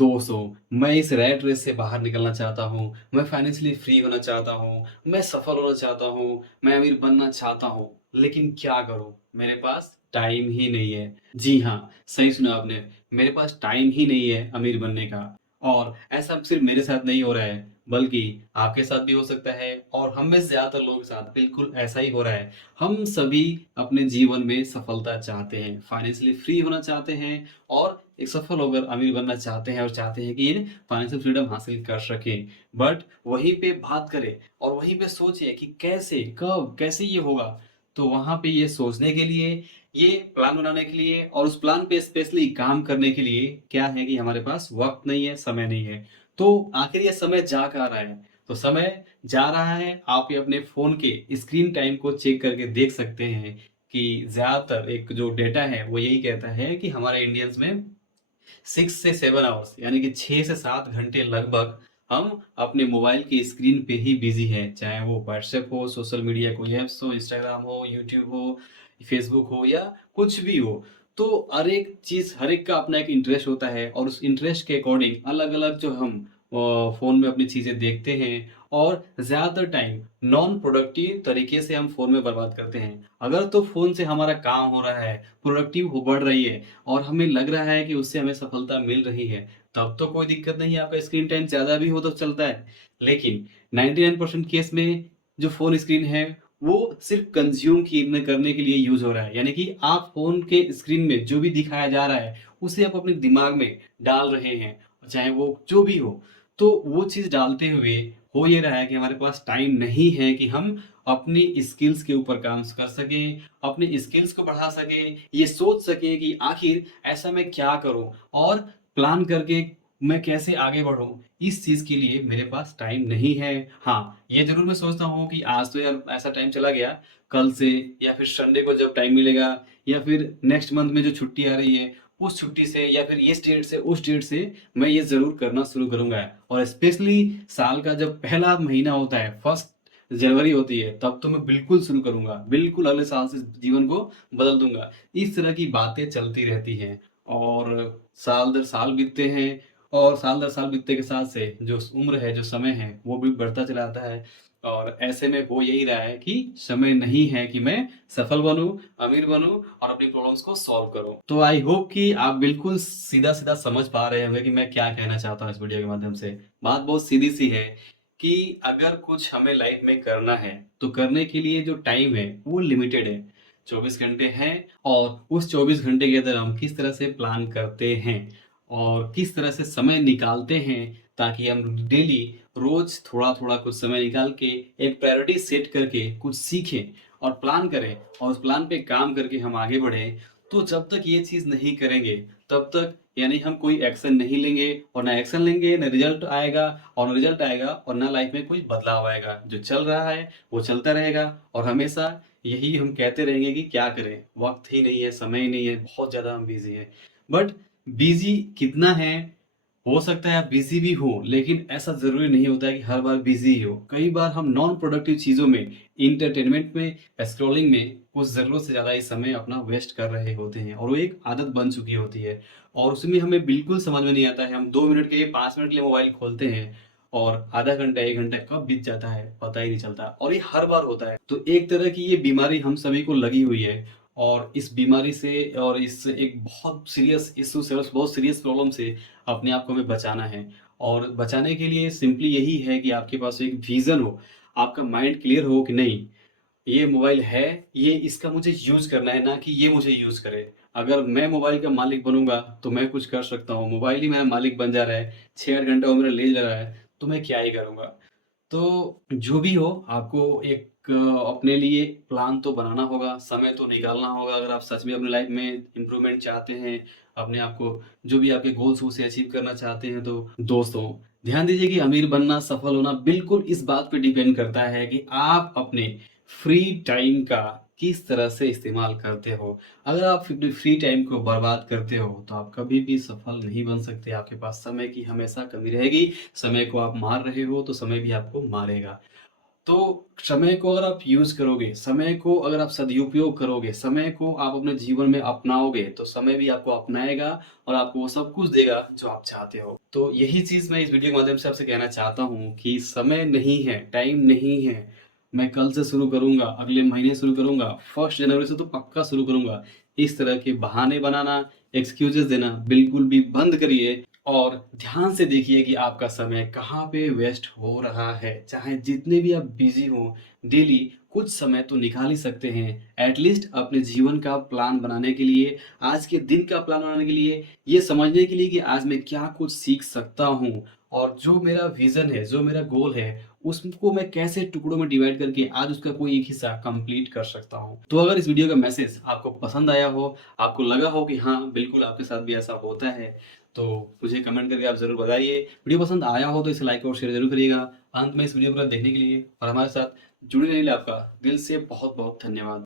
दोस्तों, मैं इस रैट रेस से बाहर निकलना चाहता हूँ, मैं फाइनेंशियली फ्री होना चाहता हूँ, मैं सफल होना चाहता हूँ, मैं अमीर बनना चाहता हूँ, लेकिन क्या करूँ? मेरे पास टाइम ही नहीं है। जी हाँ, सही सुना आपने, मेरे पास टाइम ही नहीं है अमीर बनने का। और ऐसा सिर्फ मेरे साथ नहीं हो रहा है, बल्कि आपके साथ भी हो सकता है और हम में से ज़्यादातर लोगों के साथ बिल्कुल ऐसा ही हो रहा है। हम सभी अपने जीवन में सफलता चाहते हैं, फाइनेंशियली फ्री होना चाहते हैं और एक सफल होकर अमीर बनना चाहते हैं और चाहते हैं कि ये फाइनेंशियल फ्रीडम हासिल कर सकें। बट वहीं पे बात करें और वहीं पे सोचें कि कैसे, कब, कैसे ये होगा? तो वहाँ पे ये सोचने के लिए, ये प्लान बनाने के लिए और उस प्लान पे स्पेशली काम करने के लिए क्या है कि हमारे पास वक़्त नहीं है, समय नहीं है। तो आखिर ये समय जा कहाँ रहा है? तो समय जा रहा है, आप ये अपने फ़ोन के स्क्रीन टाइम को चेक करके देख सकते हैं कि ज़्यादातर एक जो डेटा है वो यही कहता है कि हमारे इंडियंस में 6 से 7 आवर्स यानी कि 6 से 7 घंटे लगभग हम अपने मोबाइल की स्क्रीन पे ही बिज़ी हैं। चाहे वो व्हाट्सएप हो, सोशल मीडिया कोई ऐप्स हो, इंस्टाग्राम हो, यूट्यूब हो, फेसबुक हो या कुछ भी हो। तो हर एक चीज़, हर एक का अपना एक इंटरेस्ट होता है और उस इंटरेस्ट के अकॉर्डिंग अलग-अलग जो हम फ़ोन में अपनी चीज़ें देखते हैं और ज़्यादातर टाइम नॉन प्रोडक्टिव तरीके से हम फ़ोन में बर्बाद करते हैं। अगर तो फ़ोन से हमारा काम हो रहा है, प्रोडक्टिव हो बढ़ रही है और हमें लग रहा है कि उससे हमें सफलता मिल रही है, तब तो कोई दिक्कत नहीं है, आपका स्क्रीन टाइम ज़्यादा भी हो तो चलता है। लेकिन 99% केस में जो फ़ोन स्क्रीन है, वो सिर्फ़ कंज़्यूम कीन करने के लिए यूज़ हो रहा है। यानी कि आप फ़ोन के स्क्रीन में जो भी दिखाया जा रहा है, उसे आप अपने दिमाग में डाल रहे हैं, चाहे वो जो भी हो। तो वो चीज़ डालते हुए हो ये रहा है कि हमारे पास टाइम नहीं है कि हम अपनी स्किल्स के ऊपर काम कर सकें, अपनी स्किल्स को बढ़ा सकें, ये सोच सकें कि आखिर ऐसा मैं क्या करूँ और प्लान करके मैं कैसे आगे बढ़ूँ? इस चीज़ के लिए मेरे पास टाइम नहीं है। हाँ, ये ज़रूर मैं सोचता हूँ कि आज तो यार ऐसा टाइम चला गया, कल से या फिर संडे को जब टाइम मिलेगा या फिर नेक्स्ट मंथ में जो छुट्टी आ रही है, उस छुट्टी से या फिर इस डेट से उस डेट से मैं ये ज़रूर करना शुरू करूँगा। और स्पेशली साल का जब पहला महीना होता है, फर्स्ट जनवरी होती है, तब तो मैं बिल्कुल शुरू करूँगा। बिल्कुल अगले साल से जीवन को बदल दूँगा। इस तरह की बातें चलती रहती हैं और साल दर साल बीतते हैं और साल दर साल बीतने के साथ से जो उम्र है, जो समय है, वो भी बढ़ता चला जाता है और ऐसे में हो यही रहा है कि समय नहीं है कि मैं सफल बनूँ, अमीर बनूँ और अपनी प्रॉब्लम्स को सॉल्व करूँ। तो आई होप कि आप बिल्कुल सीधा-सीधा समझ पा रहे होंगे कि मैं क्या कहना चाहता हूँ इस वीडियो के माध्यम से। बात बहुत सीधी-सी है कि अगर कुछ हमें लाइफ में करना है, तो करने के लिए जो टाइम है, वो लिमिटेड है। 24 घंटे हैं और उस 24 घंटे के अंदर हम किस तरह से प्लान करते हैं और किस तरह से समय निकालते हैं ताकि हम डेली रोज़ थोड़ा-थोड़ा कुछ समय निकाल के एक प्रायोरिटी सेट करके कुछ सीखें और प्लान करें और उस प्लान पे काम करके हम आगे बढ़ें। तो जब तक ये चीज़ नहीं करेंगे, तब तक यानी हम कोई एक्शन नहीं लेंगे और ना एक्शन लेंगे, ना रिज़ल्ट आएगा और ना रिज़ल्ट आएगा और ना लाइफ में कोई बदलाव आएगा। जो चल रहा है, वो चलता रहेगा और हमेशा यही हम कहते रहेंगे कि क्या करें? वक़्त ही नहीं है, समय ही नहीं है, बहुत ज़्यादा हम बिज़ी हैं। बट बिज़ी कितना है, हो सकता है आप बिज़ी भी हो, लेकिन ऐसा ज़रूरी नहीं होता है कि हर बार बिज़ी ही हो। कई बार हम नॉन प्रोडक्टिव चीज़ों में, एंटरटेनमेंट में, स्क्रॉलिंग में कुछ ज़रूरत से ज़्यादा ही समय अपना वेस्ट कर रहे होते हैं और वो एक आदत बन चुकी होती है और उसमें हमें बिल्कुल समझ में नहीं आता है। हम 2 मिनट के लिए, 5 मिनट के लिए मोबाइल खोलते हैं और आधा घंटा, 1 घंटा कब बीत जाता है, पता ही नहीं चलता और ये हर बार होता है। तो एक तरह की ये बीमारी हम सभी को लगी हुई है और इस बीमारी से और इस एक बहुत सीरियस इश्यू से, बहुत सीरियस प्रॉब्लम से अपने आप को हमें बचाना है और बचाने के लिए सिंपली यही है कि आपके पास एक विज़न हो, आपका माइंड क्लियर हो कि नहीं, ये मोबाइल है, ये इसका मुझे यूज़ करना है, ना कि ये मुझे यूज़ करे। अगर मैं मोबाइल का मालिक बनूँगा, तो मैं कुछ कर सकता हूँ। मोबाइल ही मेरा मालिक बन जा रहा है, 6-8 घंटा वो मेरा ले जा रहा है, तो मैं क्या ही करूँगा? तो जो भी हो, आपको एक अपने लिए प्लान तो बनाना होगा, समय तो निकालना होगा अगर आप सच में अपनी लाइफ़ में इम्प्रूवमेंट चाहते हैं, अपने आप को जो भी आपके गोल्स उसे अचीव करना चाहते हैं तो दोस्तों, ध्यान दीजिए कि अमीर बनना, सफल होना बिल्कुल इस बात पे डिपेंड करता है कि आप अपने फ्री टाइम का किस तरह से इस्तेमाल करते हो। अगर आप अपने फ्री टाइम को बर्बाद करते हो, तो आप कभी भी सफल नहीं बन सकते। आपके पास समय की हमेशा कमी रहेगी, समय को आप मार रहे हो, तो समय भी आपको मारेगा। तो समय को अगर आप यूज़ करोगे, समय को अगर आप सदुपयोग करोगे, समय को आप अपने जीवन में अपनाओगे, तो समय भी आपको अपनाएगा और आपको वो सब कुछ देगा जो आप चाहते हो। तो यही चीज़ मैं इस वीडियो के माध्यम से आपसे कहना चाहता हूँ कि समय नहीं है, टाइम नहीं है। मैं कल से शुरू करूँगा, अगले महीने शुरू करूँगा, 1 जनवरी से तो पक्का शुरू करूँगा। इस तरह के बहाने बनाना, एक्सक्यूज़ेज़ देना बिल्कुल भी बंद करिए और ध्यान से देखिए कि आपका समय कहाँ पे वेस्ट हो रहा है। चाहे जितने भी आप बिज़ी हों, डेली कुछ समय तो निकाल ही सकते हैं। एटलीस्ट अपने जीवन का प्लान बनाने के लिए, आज के दिन का प्लान बनाने के लिए, ये समझने के लिए कि आज मैं क्या कुछ सीख सकता हूँ और जो मेरा विज़न है, जो मेरा गोल है, उसको मैं कैसे टुकड़ों में डिवाइड करके आज उसका कोई एक हिस्सा कंप्लीट कर सकता हूँ। तो अगर इस वीडियो का मैसेज आपको पसंद आया हो, आपको लगा हो कि हाँ, बिल्कुल आपके साथ भी ऐसा होता है, तो मुझे कमेंट करके आप ज़रूर बताइए। वीडियो पसंद आया हो तो इसे लाइक और शेयर ज़रूर करिएगा। अंत में इस वीडियो को देखने के लिए और हमारे साथ जुड़े रहने के लिए आपका दिल से बहुत-बहुत धन्यवाद।